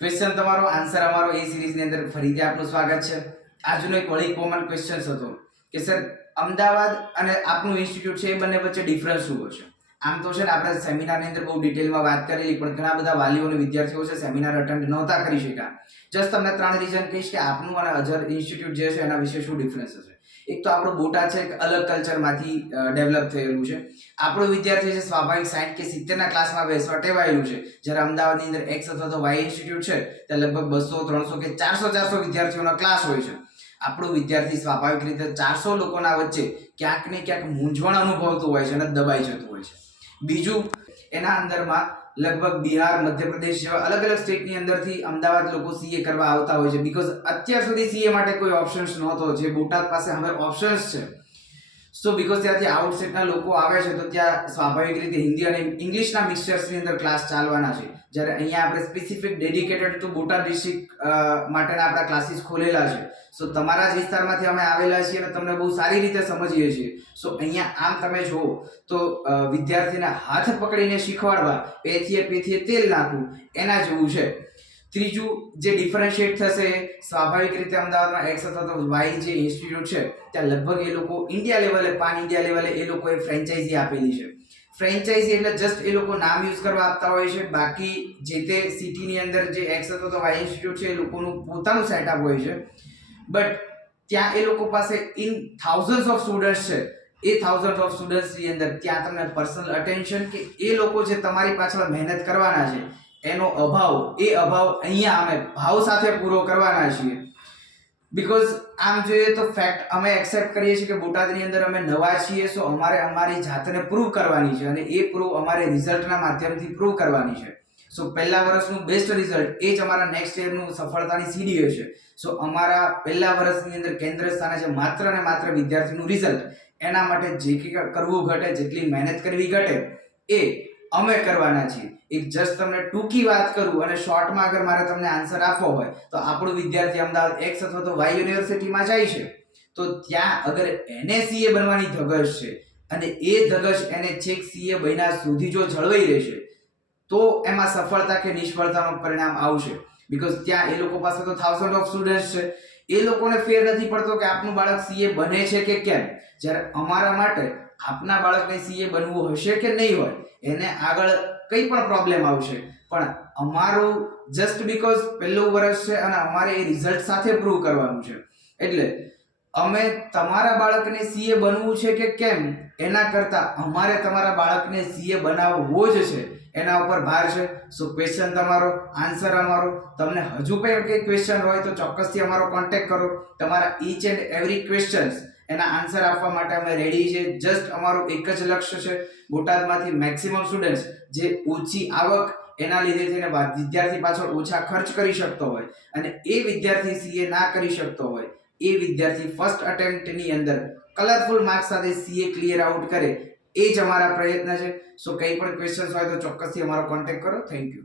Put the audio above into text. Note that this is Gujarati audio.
ક્વેશ્ચન તમારો આન્સર અમારો એ સિરીઝની અંદર ફરીથી આપનું સ્વાગત છે. આજનો એક વળી કોમન ક્વેશ્ચન હતો કે સર અમદાવાદ અને આપનું ઇન્સ્ટિટ્યૂટ છે એ બંને વચ્ચે ડિફરન્સ શું હશે? આમ તો છે ને આપણે સેમિનારની અંદર બહુ ડિટેલમાં વાત કરેલી, પણ ઘણા બધા વાલીઓ અને વિદ્યાર્થીઓ છે સેમિનાર અટેન્ડ નહોતા કરી શક્યા. જસ્ટ તમને 3 રીઝન કહીશ કે આપનું અને અજર ઇન્સ્ટિટ્યૂટ જે છે એના વિશે શું ડિફરન્સ હશે. એક તો આપણો બોટાદ છે એક અલગ કલ્ચરમાંથી ડેવલપ થયેલું છે. આપણો વિદ્યાર્થી છે સ્વાભાવિક 60 કે 70 ના ક્લાસમાં બેસવા ટેવાયેલું છે, જ્યારે અમદાવાદની અંદર એક્સ અથવા તો વાય ઇન્સ્ટિટ્યૂટ છે ત્યાં લગભગ 200 300 કે 400 વિદ્યાર્થીઓના ક્લાસ હોય છે. આપણો વિદ્યાર્થી સ્વાભાવિક રીતે 400 લોકોના વચ્ચે ક્યાંક ને ક્યાંક મૂંઝવણ અનુભવતું હોય છે અને દબાઈ જતું હોય છે. બીજું, એના અંદરમાં લગભગ બિહાર, મધ્યપ્રદેશ જેવા અલગ અલગ સ્ટેટની અંદરથી અમદાવાદ લોકો સીએ કરવા આવતા હોય છે, બીકોઝ અત્યાર સુધી સીએ માટે કોઈ ઓપ્શન્સ નહોતો, જે બોટાદ પાસે હવે ઓપ્શન્સ છે. સો બીકોઝ ત્યાંથી આઉટસાઇડના લોકો આવે છે તો ત્યાં સ્વાભાવિક રીતે હિન્દી અને ઇંગ્લિશના મિક્સચર્સની અંદર ક્લાસ ચાલવાના છે, જ્યારે અહીંયા આપણે specific dedicated two Botad district માટેના આપણા ક્લાસીસ ખોલેલા છે. સો તમારા જ વિસ્તારમાંથી અમે આવેલા છીએ અને તમને બહુ સારી રીતે સમજીએ છીએ. સો અહીંયા આમ તમે જુઓ તો વિદ્યાર્થીને હાથ પકડીને શીખવાડવા, પેથીએ તેલ નાખવું, એના જેવું છે. ત્રીજું જે ડિફરન્શિએટ થશે, સ્વાભાવિક રીતે અમદાવાદમાં એક્સ અથવા તો વાય જે ઇન્સ્ટિટ્યૂટ છે ત્યાં લગભગ એ લોકો ઇન્ડિયા લેવલે, પાન ઇન્ડિયા લેવલે એ લોકોએ ફ્રેન્ચાઇઝી આપેલી છે. ફ્રેન્ચાઇઝી એટલે જસ્ટ એ લોકો નામ યુઝ કરવા આપતા હોય છે, બાકી જે તે સિટીની અંદર જે એક્સ અથવા તો વાય ઇન્સ્ટિટ્યૂટ છે એ લોકોનું પોતાનું સેટઅપ હોય છે. બટ ત્યાં એ લોકો પાસે ઇન થાઉઝન્ડ્સ ઓફ સ્ટુડન્ટ્સ છે. એ થાઉઝન્ડ ઓફ સ્ટુડન્ટ્સની અંદર ત્યાં તમને પર્સનલ અટેન્શન કે એ લોકો જે તમારી પાછળ મહેનત કરવાના છે એનો અભાવ, એ અભાવ અહીંયા અમે ભાવ સાથે પૂરો કરવાના છીએ. બીકોઝ આમ જોઈએ તો ફેક્ટ અમે એક્સેપ્ટ કરીએ છીએ કે બોટાદની અંદર અમે નવા છીએ, સો અમારે અમારી જાતને પ્રૂવ કરવાની છે અને એ પ્રૂવ અમારે રિઝલ્ટના માધ્યમથી પ્રૂવ કરવાની છે. સો પહેલા વર્ષનું બેસ્ટ રિઝલ્ટ એ જ અમારા નેક્સ્ટ યરનું સફળતાની સીડી હશે. સો અમારા પહેલા વર્ષની અંદર કેન્દ્ર સ્થાને છે માત્ર ને માત્ર વિદ્યાર્થીનું રિઝલ્ટ. એના માટે જે કંઈ કરવું ઘટે, જેટલી મહેનત કરવી ઘટે એ અમે કરવાના છીએ. એક જસ્ટ તમને ટૂંકી વાત કરું અને શોર્ટમાં અગર મારે તમને આન્સર આપવો હોય તો આપણો વિદ્યાર્થી અમદાવાદ એક્સ અથવા તો વાય યુનિવર્સિટીમાં જાય છે તો ત્યાં અગર એને સીએ બનવાની ધગશ છે અને એ ધગશ એને છેક સીએ બન્યા સુધી જો જળવાઈ રહેશે તો એમાં સફળતા કે નિષ્ફળતાનું પરિણામ આવશે. બીકોઝ ત્યાં એ લોકો પાસે તો થાઉઝન્ડ ઓફ સ્ટુડન્ટ્સ છે, એ લોકોને ફેર નથી પડતો કે આપનું બાળક સીએ બને છે કે કેમ, જ્યારે અમારા માટે આપના બાળકને સીએ બનવું હશે કે નહીં હોય, એને આગળ કંઈ પણ પ્રોબ્લેમ આવશે, પણ અમારું જસ્ટ બીકોઝ પહેલું વર્ષ છે અને અમારે એ રિઝલ્ટ સાથે પ્રૂવ કરવાનું છે. એટલે અમે તમારા બાળકને સીએ બનવું છે કે કેમ એના કરતાં અમારે તમારા બાળકને સીએ બનાવવો જ છે એના ઉપર ભાર છે. સો ક્વેશ્ચન તમારો, આન્સર અમારો. તમને હજુ પણ કંઈ ક્વેશ્ચન હોય તો ચોક્કસથી અમારો કોન્ટેક્ટ કરો. તમારા ઈચ એન્ડ એવરી ક્વેશ્ચન્સ એના આન્સર આપવા માટે અમે રેડી છે. જસ્ટ અમારું એક જ લક્ષ્ય છે, બોટાદમાંથી મેક્સિમમ સ્ટુડન્ટ્સ જે ઓછી આવક એના લીધે થઈને વિદ્યાર્થી પાછળ ઓછા ખર્ચ કરી શકતો હોય અને એ વિદ્યાર્થી સીએ ના કરી શકતો હોય, એ વિદ્યાર્થી ફર્સ્ટ અટેમ્પ્ટની અંદર કલરફુલ માર્ક્સ સાથે સીએ ક્લિયર આઉટ કરે, એ જ અમારા પ્રયત્ન છે. સો કંઈ પણ ક્વેશ્ચન્સ હોય તો ચોક્કસથી અમારો કોન્ટેક્ટ કરો. Thank you.